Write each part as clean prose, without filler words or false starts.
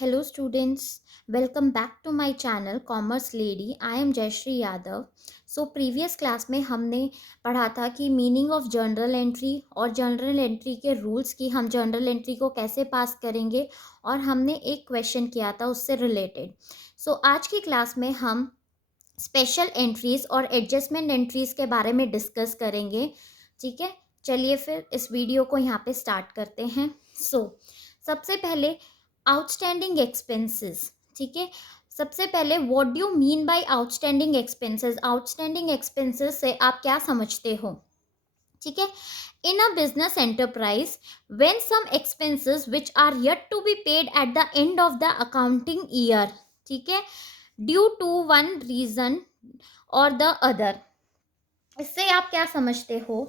Hello students, welcome back to my channel Commerce Lady. I am Jayashree Yadav. So previous class में हमने पढ़ा था कि meaning of journal entry और journal entry के rules की हम जर्नल एंट्री को कैसे पास करेंगे और हमने एक क्वेश्चन किया था उससे रिलेटेड. सो आज की क्लास में हम स्पेशल एंट्रीज और एडजस्टमेंट एंट्रीज के बारे में डिस्कस करेंगे. ठीक है, चलिए फिर इस वीडियो को यहाँ पे स्टार्ट करते हैं. सबसे पहले आउटस्टैंडिंग एक्सपेंसेस. ठीक है, सबसे पहले what do you mean by outstanding expenses. Outstanding expenses से आप क्या समझते हो? ठीक है, in a business enterprise when some expenses which are yet to be paid at the end of the accounting year, ठीक है, due to one reason or the other. इससे आप क्या समझते हो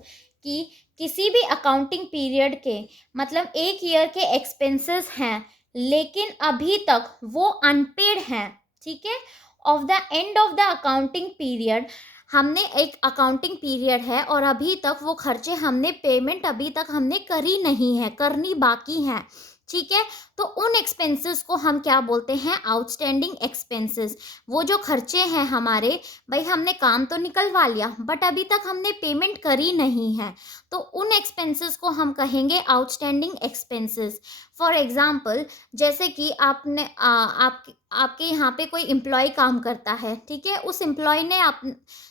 कि किसी भी अकाउंटिंग पीरियड के मतलब एक ईयर के एक्सपेंसेस हैं लेकिन अभी तक वो अनपेड हैं. ठीक है, of the end of the accounting period, हमने एक अकाउंटिंग पीरियड है और अभी तक वो खर्चे हमने पेमेंट अभी तक हमने करी नहीं है, करनी बाकी है. ठीक है, तो उन एक्सपेंसेस को हम क्या बोलते हैं? Outstanding expenses. वो जो खर्चे हैं हमारे, भाई हमने काम तो निकलवा लिया बट अभी तक हमने पेमेंट करी नहीं है, तो उन एक्सपेंसेस को हम कहेंगे आउटस्टैंडिंग एक्सपेंसेस. फॉर एग्जांपल, जैसे कि आपके यहाँ पे कोई एम्प्लॉय काम करता है. ठीक है, उस एम्प्लॉय ने आप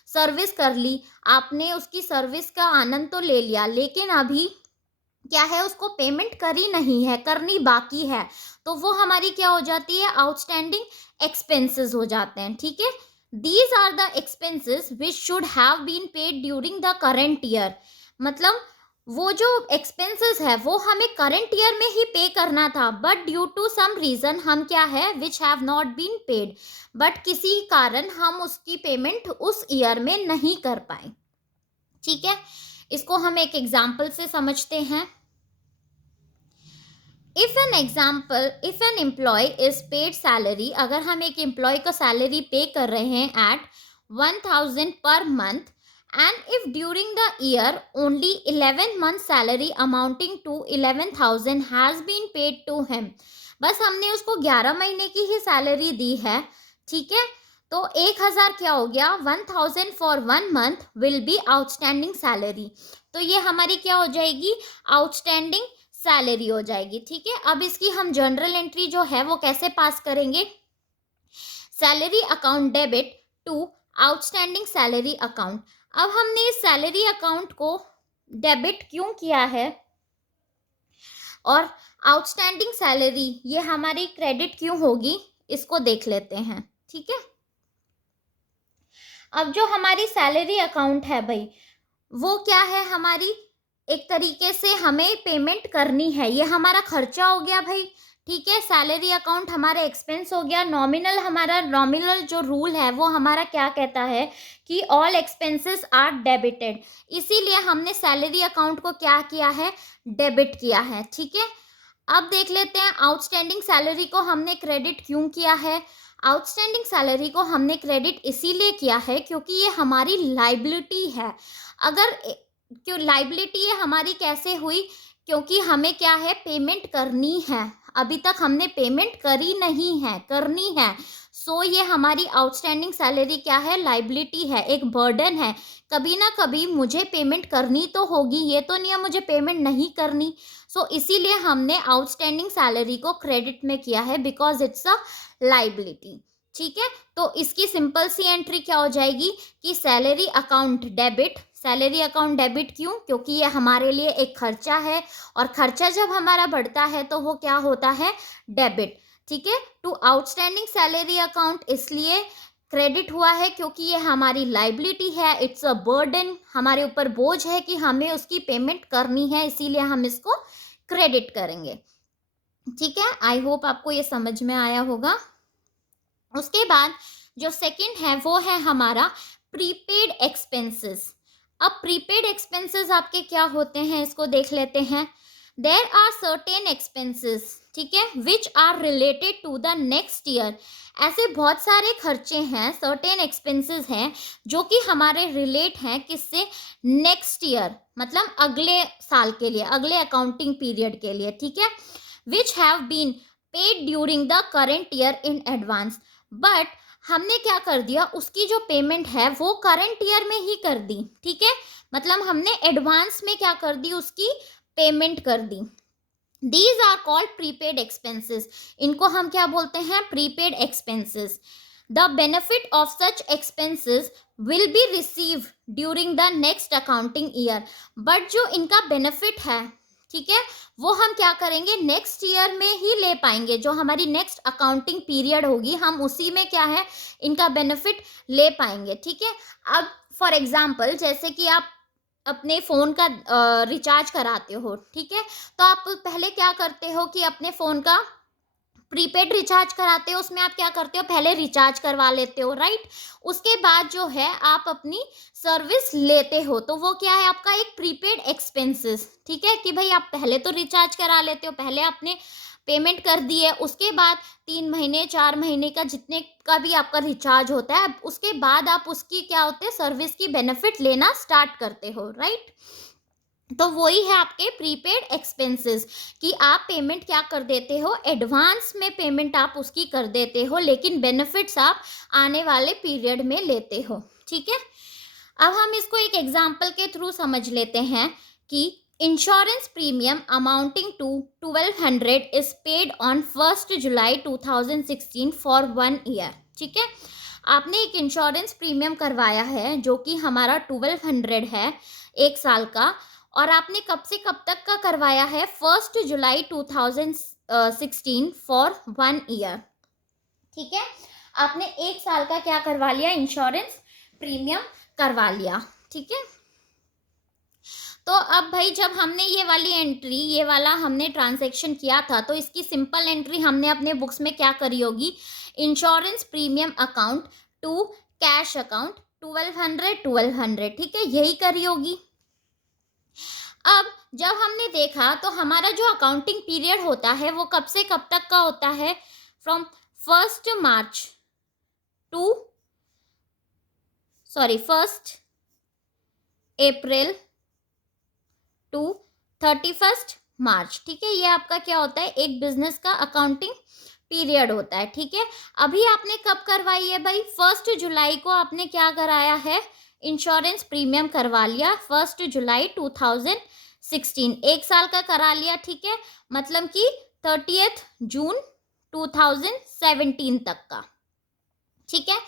सर्विस कर ली, आपने उसकी सर्विस का आनंद तो ले लिया लेकिन अभी क्या है, उसको पेमेंट करी नहीं है, करनी बाकी है, तो वो हमारी क्या हो जाती है? आउटस्टैंडिंग एक्सपेंसेस हो जाते हैं. ठीक है, these are the expenses which should have been paid during the current year. मतलब वो जो एक्सपेंसेस है वो हमें करंट ईयर में ही पे करना था but due to some reason हम क्या है, which have not been paid, but किसी कारण हम उसकी पेमेंट उस ईयर में नहीं कर पाए. ठीक है, इसको हम एक एग्जाम्पल से समझते हैं. If an employee is paid salary, अगर हम एक एम्प्लॉय को सैलरी पे कर रहे हैं at 1000 per month and if during the year only 11 month salary amounting to 11,000 has been paid to him. बस हमने उसको 11 महीने की ही सैलरी दी है. ठीक है, तो 1000 क्या हो गया? 1000 for 1 month will be outstanding salary. तो ये हमारी क्या हो जाएगी? आउटस्टैंडिंग सैलरी हो जाएगी. ठीक है, अब इसकी हम जर्नल एंट्री जो है वो कैसे पास करेंगे? Salary account debit to outstanding salary account. अब हमने इस सैलरी अकाउंट को डेबिट क्यों किया है और आउटस्टैंडिंग सैलरी ये हमारी क्रेडिट क्यों होगी, इसको देख लेते हैं. ठीक है, अब जो हमारी सैलरी अकाउंट है भाई, वो क्या है? हमारी एक तरीके से हमें पेमेंट करनी है, ये हमारा खर्चा हो गया भाई. ठीक है, सैलरी अकाउंट हमारा एक्सपेंस हो गया. नॉमिनल जो रूल है वो हमारा क्या कहता है कि ऑल एक्सपेंसेस आर डेबिटेड. इसीलिए हमने सैलरी अकाउंट को क्या किया है? डेबिट किया है. ठीक है, अब देख लेते हैं आउटस्टैंडिंग सैलरी को हमने क्रेडिट क्यों किया है. आउटस्टैंडिंग सैलरी को हमने क्रेडिट इसीलिए किया है क्योंकि ये हमारी लाइबिलिटी है. अगर क्यों लाइबिलिटी है हमारी कैसे हुई? क्योंकि हमें क्या है? पेमेंट करनी है, अभी तक हमने पेमेंट करी नहीं है, करनी है. सो ये हमारी आउटस्टैंडिंग सैलरी क्या है? लाइबिलिटी है, एक बर्डन है. कभी ना कभी मुझे पेमेंट करनी तो होगी, ये तो नहीं है मुझे पेमेंट नहीं करनी. सो इसीलिए हमने आउटस्टैंडिंग सैलरी को क्रेडिट में किया है बिकॉज इट्स अ लाइबिलिटी. ठीक है, तो इसकी सिंपल सी एंट्री क्या हो जाएगी कि salary account debit. Salary account debit क्यों? क्योंकि ये हमारे लिए एक खर्चा है और खर्चा जब हमारा बढ़ता है तो वो क्या होता है? डेबिट. ठीक है, टू आउटस्टैंडिंग सैलरी अकाउंट इसलिए क्रेडिट हुआ है क्योंकि ये हमारी लाइबिलिटी है, इट्स अ बर्डन, हमारे ऊपर बोझ है कि हमें उसकी पेमेंट करनी है, इसीलिए हम इसको क्रेडिट करेंगे. ठीक है, आई होप आपको ये समझ में आया होगा. उसके बाद जो सेकंड है वो है हमारा प्रीपेड एक्सपेंसेस. अब प्रीपेड एक्सपेंसेस आपके क्या होते हैं, इसको देख लेते हैं. देयर आर सर्टेन एक्सपेंसेस, ठीक है, which are related to the next year. ऐसे बहुत सारे खर्चे हैं, सर्टेन एक्सपेंसेस हैं जो कि हमारे रिलेट हैं किससे? नेक्स्ट ईयर, मतलब अगले साल के लिए, अगले अकाउंटिंग पीरियड के लिए. ठीक है, which have been paid during the current year in advance. But हमने क्या कर दिया, उसकी जो पेमेंट है वो करंट ईयर में ही कर दी, ठीक है, मतलब हमने एडवांस में क्या कर दी, उसकी पेमेंट कर दी। These are called prepaid expenses, इनको हम क्या बोलते हैं, prepaid expenses. The benefit of such expenses will be receive during the next accounting year. But जो इनका बेनिफिट है, ठीक है, वो हम क्या करेंगे, नेक्स्ट ईयर में ही ले पाएंगे, जो हमारी नेक्स्ट अकाउंटिंग पीरियड होगी हम उसी में क्या है, इनका बेनिफिट ले पाएंगे, ठीक है। अब फॉर एग्जाम्पल जैसे कि आप अपने फ़ोन का रिचार्ज कराते हो, ठीक है, तो आप पहले क्या करते हो कि अपने फ़ोन का प्रीपेड रिचार्ज कराते हो, उसमें आप क्या करते हो, पहले रिचार्ज करवा लेते हो, राइट। उसके बाद जो है आप अपनी सर्विस लेते हो, तो वो क्या है, आपका एक प्रीपेड एक्सपेंसेस, ठीक है, कि भाई आप पहले तो रिचार्ज करा लेते हो, पहले आपने पेमेंट कर दी है, उसके बाद 3 महीने 4 महीने का जितने का भी आपका रिचार्ज होता है, उसके बाद आप उसकी क्या होते हैं, सर्विस की बेनिफिट लेना स्टार्ट करते हो, राइट। तो वही है आपके प्रीपेड एक्सपेंसेस, कि आप पेमेंट क्या कर देते हो, एडवांस में पेमेंट आप उसकी कर देते हो, लेकिन बेनिफिट्स आप आने वाले पीरियड में लेते हो, ठीक है। अब हम इसको एक एग्जांपल के थ्रू समझ लेते हैं कि insurance premium amounting to 1200 is paid on 1 July 2016 for 1 year, ठीक है। आपने एक इंश्योरेंस प्रीमियम करवाया है जो कि हमारा 1200 है, 1 साल का, और आपने कब से कब तक का करवाया है, 1 जुलाई 2016 फॉर 1 ईयर, ठीक है। आपने 1 साल का क्या करवा लिया, इंश्योरेंस प्रीमियम करवा लिया, ठीक है। तो अब भाई जब हमने ये वाली एंट्री, ये वाला हमने ट्रांजैक्शन किया था, तो इसकी सिंपल एंट्री हमने अपने बुक्स में क्या करी होगी, insurance premium account to cash account 1200, ठीक है, यही करी होगी। अब जब हमने देखा तो हमारा जो अकाउंटिंग पीरियड होता है वो कब से कब तक का होता है, फ्रॉम 1 अप्रैल टू 31 मार्च, ठीक है, ये आपका क्या होता है, एक बिजनेस का अकाउंटिंग पीरियड होता है, ठीक है। अभी आपने कब करवाई है भाई, 1 जुलाई को आपने क्या कराया है, इंश्योरेंस प्रीमियम करवा लिया, 1 जुलाई 2016, 1 साल का करा लिया, ठीक है, मतलब कि 30 जून 2017 तक का, ठीक है।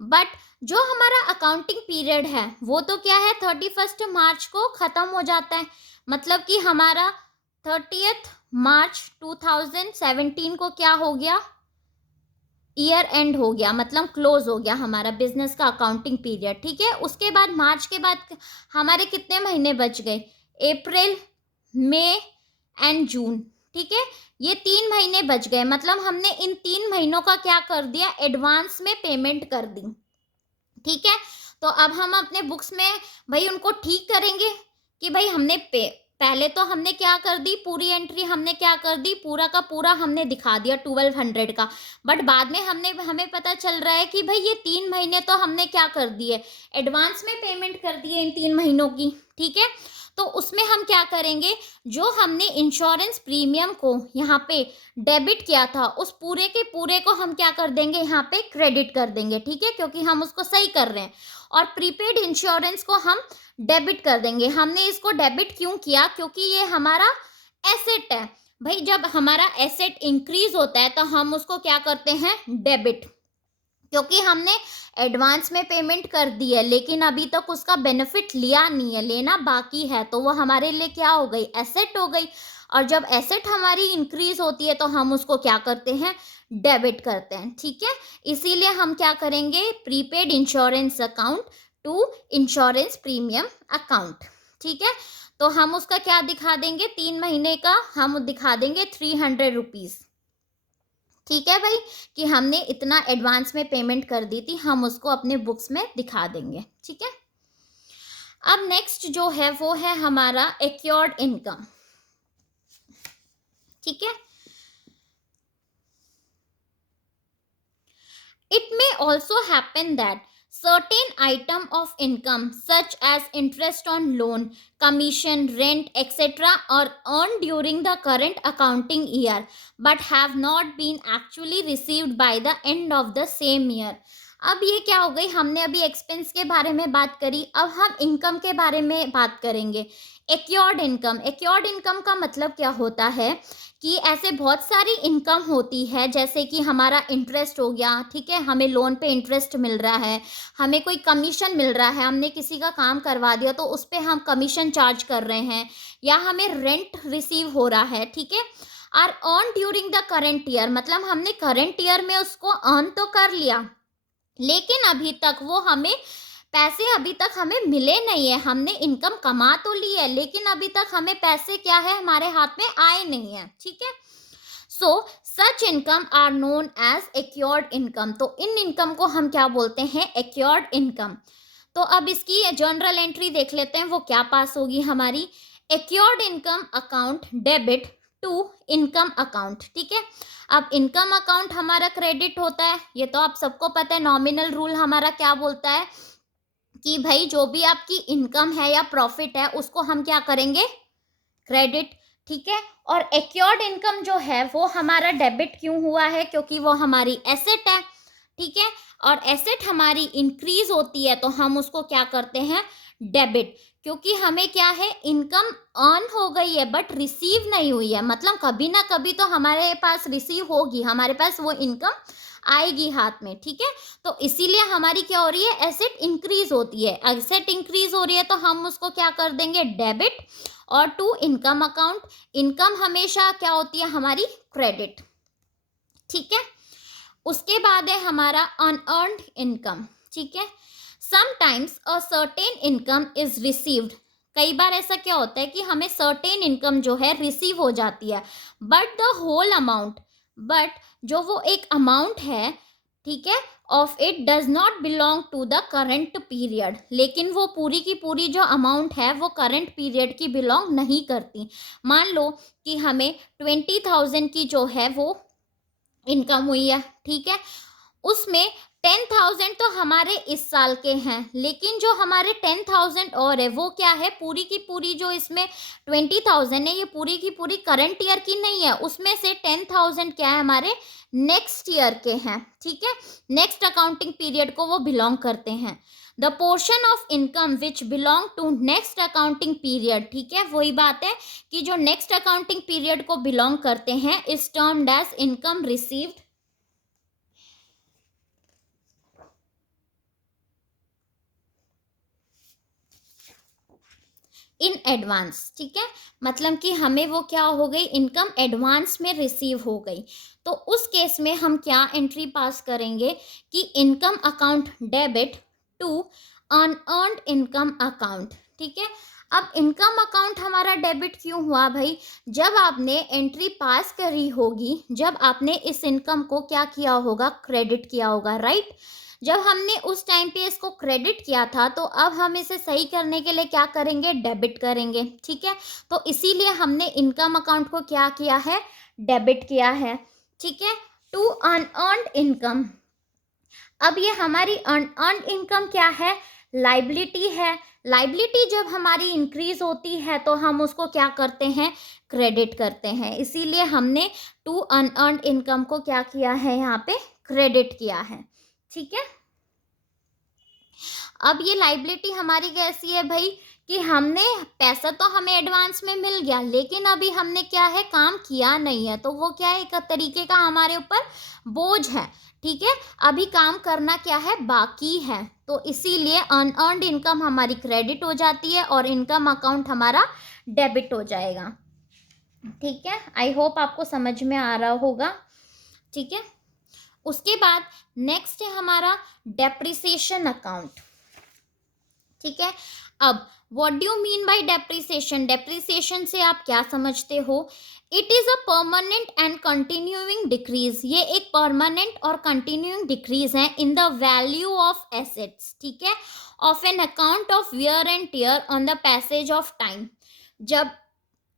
बट जो हमारा अकाउंटिंग पीरियड है वो तो क्या है, 31 मार्च को ख़त्म हो जाता है, मतलब कि हमारा 30 मार्च 2017 को क्या हो गया, ईयर एंड हो गया, मतलब क्लोज हो गया हमारा बिजनेस का अकाउंटिंग पीरियड, ठीक है। उसके बाद मार्च के बाद हमारे कितने महीने बच गए, अप्रैल, मई एंड जून, ठीक है, ये 3 महीने बच गए, मतलब हमने इन 3 महीनों का क्या कर दिया, एडवांस में पेमेंट कर दी, ठीक है। तो अब हम अपने बुक्स में भाई उनको ठीक करेंगे कि भाई हमने पहले तो हमने क्या कर दी, पूरी एंट्री हमने क्या कर दी, पूरा का पूरा हमने दिखा दिया 1200 का, बट बाद में हमें पता चल रहा है कि भाई ये 3 महीने तो हमने क्या कर दिए, एडवांस में पेमेंट कर दिए इन 3 महीनों की, ठीक है। तो उसमें हम क्या करेंगे, जो हमने इंश्योरेंस प्रीमियम को यहाँ पे डेबिट किया था उस पूरे के पूरे को हम क्या कर देंगे, यहाँ पे क्रेडिट कर देंगे, ठीक है, क्योंकि हम उसको सही कर रहे हैं। और प्रीपेड इंश्योरेंस को हम डेबिट कर देंगे। हमने इसको डेबिट क्यों किया, क्योंकि ये हमारा एसेट है भाई, जब हमारा एसेट इंक्रीज होता है तो हम उसको क्या करते हैं, डेबिट, क्योंकि हमने एडवांस में पेमेंट कर दी है लेकिन अभी तक उसका बेनिफिट लिया नहीं है, लेना बाकी है, तो वो हमारे लिए क्या हो गई, एसेट हो गई। और जब एसेट हमारी इंक्रीज होती है तो हम उसको क्या करते हैं, डेबिट करते हैं, ठीक है। इसीलिए हम क्या करेंगे, prepaid insurance account to insurance premium account, ठीक है। तो हम उसका क्या दिखा देंगे, 3 महीने का हम दिखा देंगे 300 रुपीज़, ठीक है भाई, कि हमने इतना एडवांस में पेमेंट कर दी थी, हम उसको अपने बुक्स में दिखा देंगे, ठीक है। अब नेक्स्ट जो है वो है हमारा एक्योर्ड इनकम, ठीक है। It may also happen that certain item of income such as interest on loan, commission, rent, etc. are earned during the current accounting year but have not been actually received by the end of the same year. अब ये क्या हो गई, हमने अभी expense के बारे में बात करी, अब हम इनकम के बारे में बात करेंगे। एक्योर्ड इनकम, एक्योर्ड इनकम का मतलब क्या होता है कि ऐसे बहुत सारी इनकम होती है, जैसे कि हमारा इंटरेस्ट हो गया, ठीक है, हमें लोन पे इंटरेस्ट मिल रहा है, हमें कोई कमीशन मिल रहा है, हमने किसी का काम करवा दिया तो उस पर हम कमीशन चार्ज कर रहे हैं, या हमें रेंट रिसीव हो रहा है, ठीक है। Are earn during the current year, मतलब हमने करेंट ईयर में उसको अर्न तो कर लिया, लेकिन अभी तक वो हमें पैसे अभी तक हमें मिले नहीं है। हमने इनकम कमा तो ली है, लेकिन अभी तक हमें पैसे क्या है, हमारे हाथ में आए नहीं है, ठीक है। So such income are known as accrued income, तो इन इनकम को हम क्या बोलते हैं, एक्योर्ड इनकम। तो अब इसकी जर्नल एंट्री देख लेते हैं, वो क्या पास होगी हमारी। Accrued income account debit to income account, ठीक है। अब इनकम अकाउंट हमारा क्रेडिट होता है, ये तो आप सबको पता है। नॉमिनल रूल हमारा क्या बोलता है कि भाई जो भी आपकी इनकम है या प्रॉफिट है उसको हम क्या करेंगे, क्रेडिट, ठीक है। और एक्योर्ड इनकम जो है वो हमारा डेबिट क्यों हुआ है, क्योंकि वो हमारी एसेट है, ठीक है। और एसेट हमारी इंक्रीज होती है तो हम उसको क्या करते हैं, डेबिट, क्योंकि हमें क्या है, इनकम अर्न हो गई है बट रिसीव नहीं हुई है, मतलब कभी ना कभी तो हमारे पास रिसीव होगी, हमारे पास वो इनकम आएगी हाथ में, ठीक है। तो इसीलिए हमारी क्या हो रही है, एसेट इंक्रीज होती है। एसेट इंक्रीज हो रही है तो हम उसको क्या कर देंगे, डेबिट। और टू इनकम अकाउंट, इनकम हमेशा क्या होती है हमारी, क्रेडिट, ठीक है। उसके बाद है हमारा अनअर्न्ड इनकम, ठीक है। Sometimes a certain income is received, कई बार ऐसा क्या होता है कि हमें सर्टेन इनकम जो है रिसीव हो जाती है, but the whole amount, but जो वो एक अमाउंट है, ठीक है, of it does not belong to the current period, लेकिन वो पूरी की पूरी जो अमाउंट है वो करंट पीरियड की बिलोंग नहीं करती। मान लो कि हमें 20,000 की जो है वो इनकम हुई है, ठीक है, उसमें 10,000 तो हमारे इस साल के हैं, लेकिन जो हमारे 10,000 और है वो क्या है, पूरी की पूरी जो इसमें 20,000 है ये पूरी की पूरी करंट ईयर की नहीं है, उसमें से 10,000 क्या है, हमारे नेक्स्ट ईयर के हैं, ठीक है, नेक्स्ट अकाउंटिंग पीरियड को वो बिलोंग करते हैं। The portion of income which belong to next accounting period, ठीक है, वही बात है कि जो नेक्स्ट अकाउंटिंग पीरियड को बिलोंग करते हैं is termed as income received in advance, ठीक है, मतलब कि हमें वो क्या हो गई, इनकम एडवांस में रिसीव हो गई। तो उस केस में हम क्या एंट्री पास करेंगे कि income account debit to unearned income account, ठीक है। अब इनकम अकाउंट हमारा डेबिट क्यों हुआ भाई, जब आपने एंट्री पास करी होगी, जब आपने इस इनकम को क्या किया होगा, क्रेडिट किया होगा, राइट। जब हमने उस टाइम पे इसको क्रेडिट किया था तो अब हम इसे सही करने के लिए क्या करेंगे, डेबिट करेंगे, ठीक है। तो इसीलिए हमने इनकम अकाउंट को क्या किया है, डेबिट किया है, ठीक है, टू अनअर्न्ड इनकम। अब ये हमारी अनअर्न्ड इनकम क्या है, लाइबिलिटी है। लाइबिलिटी जब हमारी इंक्रीज होती है तो हम उसको क्या करते हैं, क्रेडिट करते हैं, इसीलिए हमने टू अनअर्न्ड इनकम को क्या किया है, यहाँ पे क्रेडिट किया है, ठीक है। अब ये लाइबिलिटी हमारी कैसी है भाई, कि हमने पैसा तो हमें एडवांस में मिल गया, लेकिन अभी हमने क्या है, काम किया नहीं है, तो वो क्या है, एक तरीके का हमारे ऊपर बोझ है, ठीक है, अभी काम करना क्या है, बाकी है। तो इसीलिए अनअर्न्ड इनकम हमारी क्रेडिट हो जाती है और इनकम अकाउंट हमारा डेबिट हो जाएगा, ठीक है। आई होप आपको समझ में आ रहा होगा, ठीक है। उसके बाद नेक्स्ट है हमारा डेप्रिसिएशन अकाउंट, ठीक है। अब what do you mean bye depreciation, depreciation से आप क्या समझते हो, it is a permanent and continuing decrease, ये एक परमानेंट और कंटिन्यूइंग डिक्रीज है in the value of assets, ठीक है, of an account of wear and tear on the passage of time. जब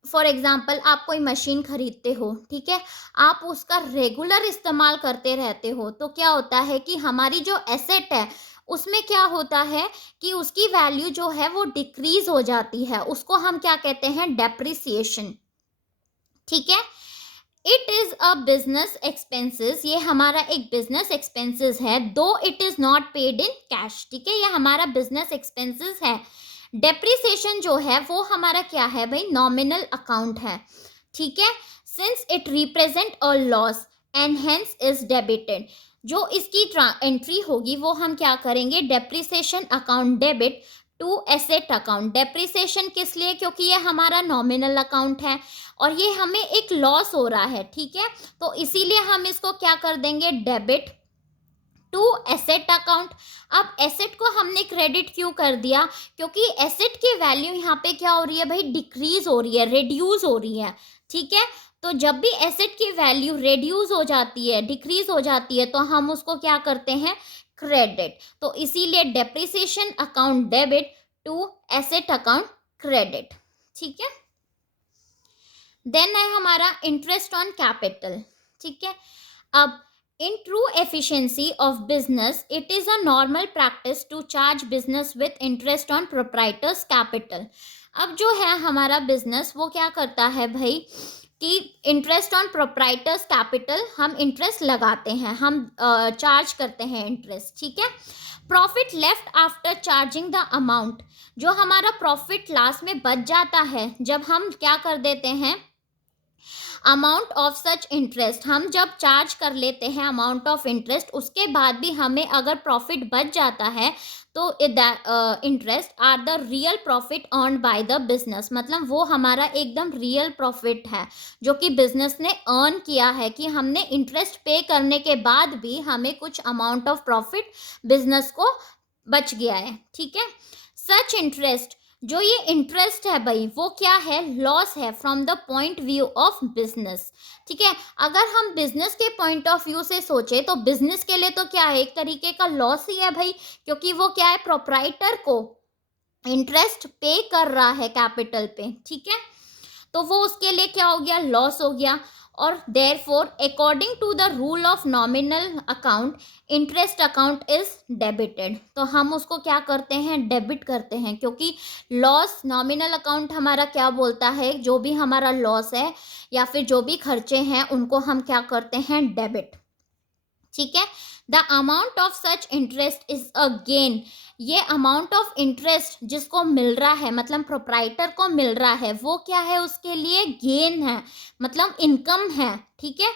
फॉर एग्जाम्पल आप कोई मशीन खरीदते हो, ठीक है, आप उसका रेगुलर इस्तेमाल करते रहते हो, तो क्या होता है कि हमारी जो एसेट है उसमें क्या होता है कि उसकी वैल्यू जो है वो डिक्रीज हो जाती है, उसको हम क्या कहते हैं, डेप्रिसिएशन। ठीक है, it is a business expenses, ये हमारा एक बिजनेस एक्सपेंसेस है, दो it is not paid in cash. ठीक है, ये हमारा बिजनेस एक्सपेंसेस है। डेप्रिसिएशन जो है वो हमारा क्या है भाई, नॉमिनल अकाउंट है। ठीक है, since it represent a loss and hence is debited, जो इसकी एंट्री होगी वो हम क्या करेंगे, depreciation account debit to asset account. Depreciation किस लिए, क्योंकि ये हमारा नॉमिनल अकाउंट है और ये हमें एक लॉस हो रहा है। ठीक है, तो इसीलिए हम इसको क्या कर देंगे, डेबिट टू एसेट अकाउंट। अब एसेट को हमने क्रेडिट क्यों कर दिया, क्योंकि एसेट की वैल्यू यहाँ पे क्या हो रही है भाई, डिक्रीज हो रही है, रिड्यूस हो रही है। ठीक है, तो जब भी एसेट की वैल्यू रिड्यूस हो जाती है, डिक्रीज हो जाती है, तो हम उसको क्या करते हैं, क्रेडिट। तो इसीलिए depreciation account debit to asset account credit. ठीक है, देन है हमारा इंटरेस्ट ऑन कैपिटल। ठीक है, अब in true efficiency of business it is a normal practice to charge business with interest on proprietor's capital. अब जो है हमारा बिजनेस वो क्या करता है भाई, कि इंटरेस्ट ऑन प्रोप्राइटर्स कैपिटल हम इंटरेस्ट लगाते हैं, हम चार्ज करते हैं इंटरेस्ट। ठीक है, profit left after charging the amount, जो हमारा प्रॉफिट लास्ट में बच जाता है जब हम क्या कर देते हैं, अमाउंट ऑफ सच इंटरेस्ट, हम जब चार्ज कर लेते हैं अमाउंट ऑफ इंटरेस्ट, उसके बाद भी हमें अगर प्रॉफिट बच जाता है तो interest are the real profit earn by the business, मतलब वो हमारा एकदम रियल प्रॉफिट है जो कि बिजनेस ने अर्न किया है, कि हमने इंटरेस्ट पे करने के बाद भी हमें कुछ अमाउंट ऑफ प्रॉफिट बिजनेस को बच गया है। ठीक है, सच इंटरेस्ट, जो ये इंटरेस्ट है भाई वो क्या है, लॉस है from the point view of business. ठीक है, अगर हम बिजनेस के पॉइंट ऑफ व्यू से सोचे तो बिजनेस के लिए तो क्या है, एक तरीके का लॉस ही है भाई, क्योंकि वो क्या है, प्रोप्राइटर को इंटरेस्ट पे कर रहा है कैपिटल पे। ठीक है, तो वो उसके लिए क्या हो गया, लॉस हो गया। और therefore according to the rule of nominal account interest account is debited, तो हम उसको क्या करते हैं, डेबिट करते हैं, क्योंकि लॉस, नॉमिनल अकाउंट हमारा क्या बोलता है, जो भी हमारा लॉस है या फिर जो भी खर्चे हैं उनको हम क्या करते हैं, डेबिट। ठीक है, the amount of such interest is a gain, ये अमाउंट ऑफ इंटरेस्ट जिसको मिल रहा है, मतलब प्रोप्राइटर को मिल रहा है, वो क्या है, उसके लिए गेन है, मतलब इनकम है। ठीक है,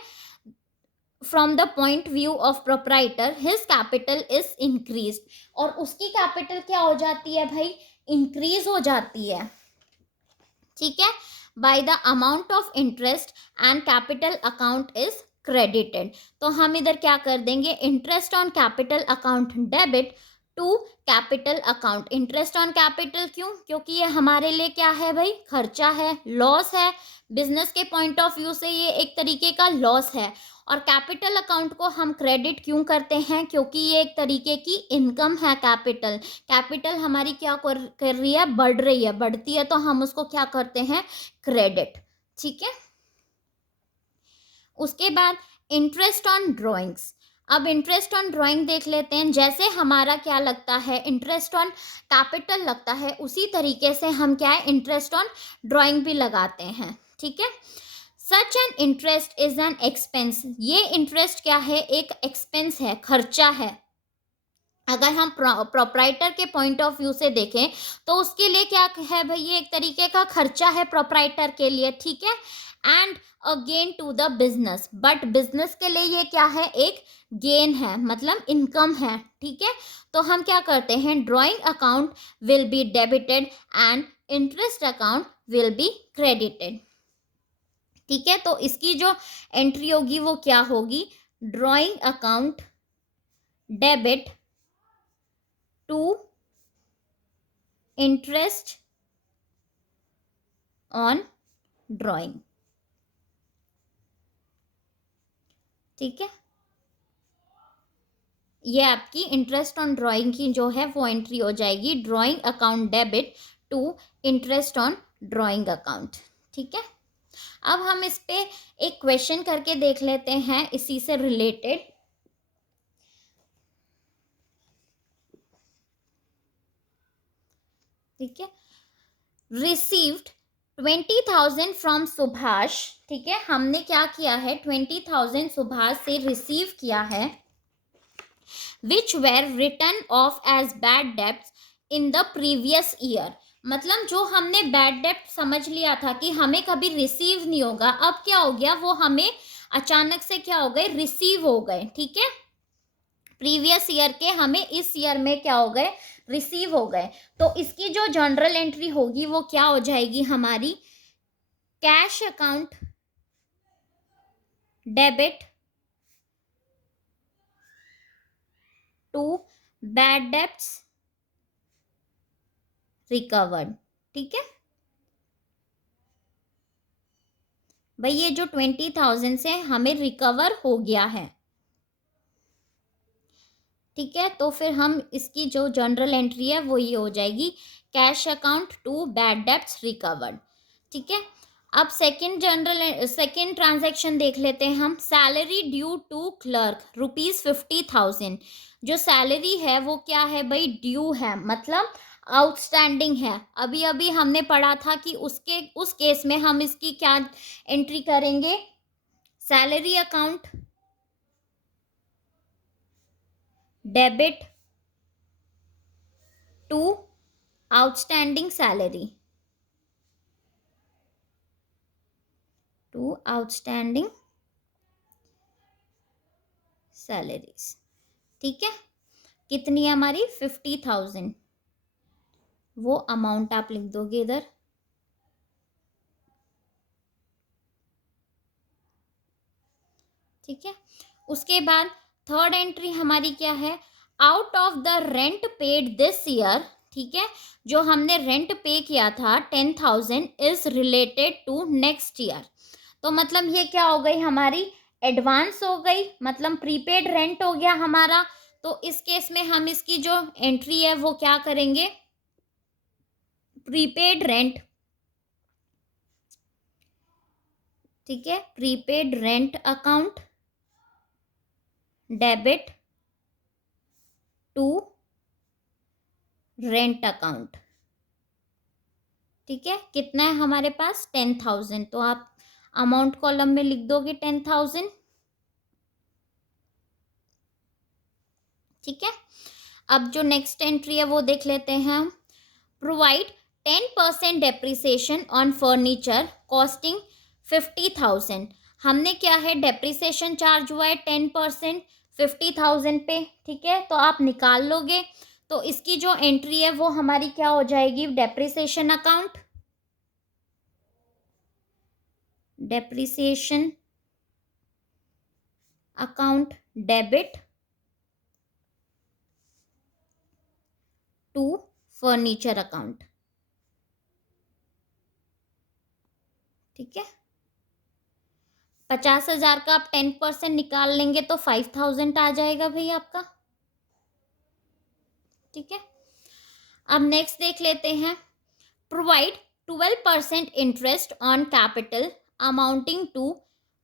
from the point view of proprietor his capital is increase, और उसकी कैपिटल क्या हो जाती है भाई, इंक्रीज हो जाती है। ठीक है, by the amount of interest and capital account is credited, तो हम इधर क्या कर देंगे, interest on capital account debit to capital account. Interest on capital क्यों, क्योंकि ये हमारे लिए क्या है भाई, खर्चा है, लॉस है, बिजनेस के पॉइंट ऑफ व्यू से ये एक तरीके का लॉस है। और कैपिटल अकाउंट को हम क्रेडिट क्यों करते हैं, क्योंकि ये एक तरीके की इनकम है। कैपिटल, कैपिटल हमारी क्या कर रही है, बढ़ रही है, बढ़ती है, तो हम उसको क्या करते हैं, क्रेडिट। ठीक है, उसके बाद इंटरेस्ट ऑन ड्राइंग्स। अब इंटरेस्ट ऑन ड्राइंग देख लेते हैं, जैसे हमारा क्या लगता है, इंटरेस्ट ऑन कैपिटल लगता है, उसी तरीके से हम क्या है, इंटरेस्ट ऑन ड्राइंग भी लगाते हैं। ठीक है, such an interest is an expense, ये इंटरेस्ट क्या है, एक एक्सपेंस है, खर्चा है। अगर हम प्रोप्राइटर के पॉइंट ऑफ व्यू से देखें तो उसके लिए क्या है भाई, ये एक तरीके का खर्चा है प्रोप्राइटर के लिए। ठीक है, and a gain to the business, but business के लिए ये क्या है, एक गेन है, मतलब इनकम है। ठीक है, तो हम क्या करते हैं, drawing account will be debited and interest account will be credited. ठीक है, तो इसकी जो एंट्री होगी वो क्या होगी, drawing account debit to interest on drawing. ठीक है, ये आपकी इंटरेस्ट ऑन ड्राइंग की जो है वो एंट्री हो जाएगी, drawing account debit to interest on drawing account. ठीक है, अब हम इस पे एक क्वेश्चन करके देख लेते हैं इसी से रिलेटेड। ठीक है। रिसीव्ड 20,000 फ्रॉम सुभाष, ठीक है, हमने क्या किया है, 20,000 सुभाष से रिसीव किया है, which were written off as bad debts in the previous year. मतलब जो हमने बैड डेब्ट समझ लिया था कि हमें कभी रिसीव नहीं होगा, अब क्या हो गया, वो हमें अचानक से क्या हो गए, रिसीव हो गए, ठीक है। प्रीवियस ईयर के हमें इस ईयर में क्या हो गए, रिसीव हो गए। तो इसकी जो जनरल एंट्री होगी वो क्या हो जाएगी हमारी, cash account debit to bad debts recovered, ठीक है। भाई ये जो 20,000 से हमें रिकवर हो गया है, ठीक है, तो फिर हम इसकी जो जनरल एंट्री है वो ये हो जाएगी, cash account to bad debts recovered, ठीक है। अब सेकेंड ट्रांजैक्शन देख लेते हैं हम, सैलरी ड्यू टू क्लर्क ₹50,000। जो सैलरी है वो क्या है भाई, ड्यू है, मतलब आउटस्टैंडिंग है। अभी अभी हमने पढ़ा था कि उस केस में हम इसकी क्या एंट्री करेंगे, salary account debit to outstanding salary, to outstanding salaries, ठीक है। कितनी है हमारी, 50,000, वो अमाउंट आप लिख दोगे इधर, ठीक है। उसके बाद थर्ड एंट्री हमारी क्या है, out of the rent paid this year, ठीक है, जो हमने रेंट पे किया था 10,000 is related to next year. तो मतलब ये क्या हो गई हमारी, एडवांस हो गई, मतलब प्रीपेड रेंट हो गया हमारा। तो इस केस में हम इसकी जो एंट्री है वो क्या करेंगे, प्रीपेड रेंट, ठीक है, prepaid rent account debit to rent account, ठीक है। कितना है हमारे पास, 10,000, तो आप अमाउंट कॉलम में लिख दोगे 10,000, ठीक है। अब जो नेक्स्ट एंट्री है वो देख लेते हैं हम, provide 10% depreciation on furniture costing 50,000। हमने क्या है, डेप्रिसिएशन चार्ज हुआ है 10% 50,000 पे, ठीक है, तो आप निकाल लोगे। तो इसकी जो एंट्री है वो हमारी क्या हो जाएगी, depreciation account, depreciation account debit to furniture account, ठीक है। 50,000 का आप 10% निकाल लेंगे तो 5,000 आ जाएगा भाई आपका, ठीक है। अब नेक्स्ट देख लेते हैं, provide 12% interest on capital amounting to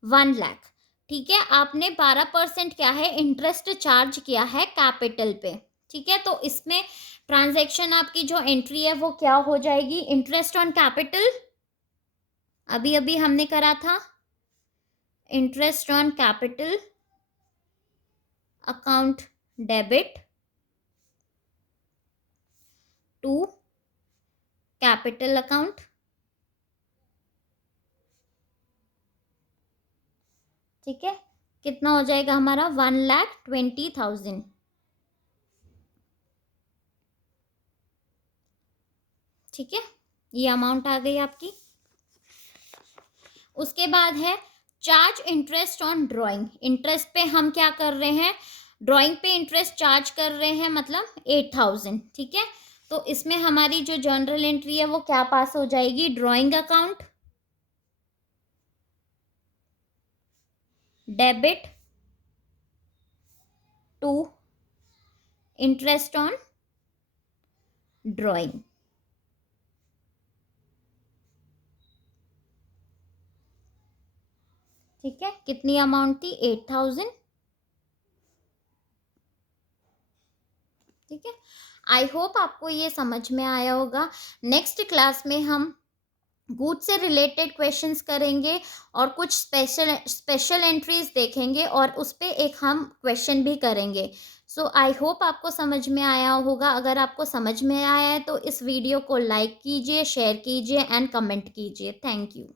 1 lakh, ठीक है, आपने 12% क्या है, इंटरेस्ट चार्ज किया है कैपिटल पे, ठीक है। तो इसमें ट्रांजैक्शन आपकी जो एंट्री है वो क्या हो जाएगी, इंटरेस्ट ऑन कैपिटल, अभी अभी हमने करा था, interest on capital account debit to capital account, ठीक है। कितना हो जाएगा हमारा, 1,20,000, ठीक है, ये अमाउंट आ गई आपकी। उसके बाद है charge interest on drawing, interest पे हम क्या कर रहे हैं, ड्राइंग पे इंटरेस्ट चार्ज कर रहे हैं, मतलब 8,000, ठीक है। तो इसमें हमारी जो जनरल एंट्री है वो क्या पास हो जाएगी, drawing account debit to interest on drawing, ठीक है। कितनी अमाउंट थी, 8,000, ठीक है। आई होप आपको ये समझ में आया होगा। नेक्स्ट क्लास में हम गुड्स से रिलेटेड क्वेश्चंस करेंगे और कुछ स्पेशल स्पेशल एंट्रीज देखेंगे और उस पे एक हम क्वेश्चन भी करेंगे। सो आई होप आपको समझ में आया होगा। अगर आपको समझ में आया है तो इस वीडियो को लाइक कीजिए, शेयर कीजिए एंड कमेंट कीजिए। Thank you.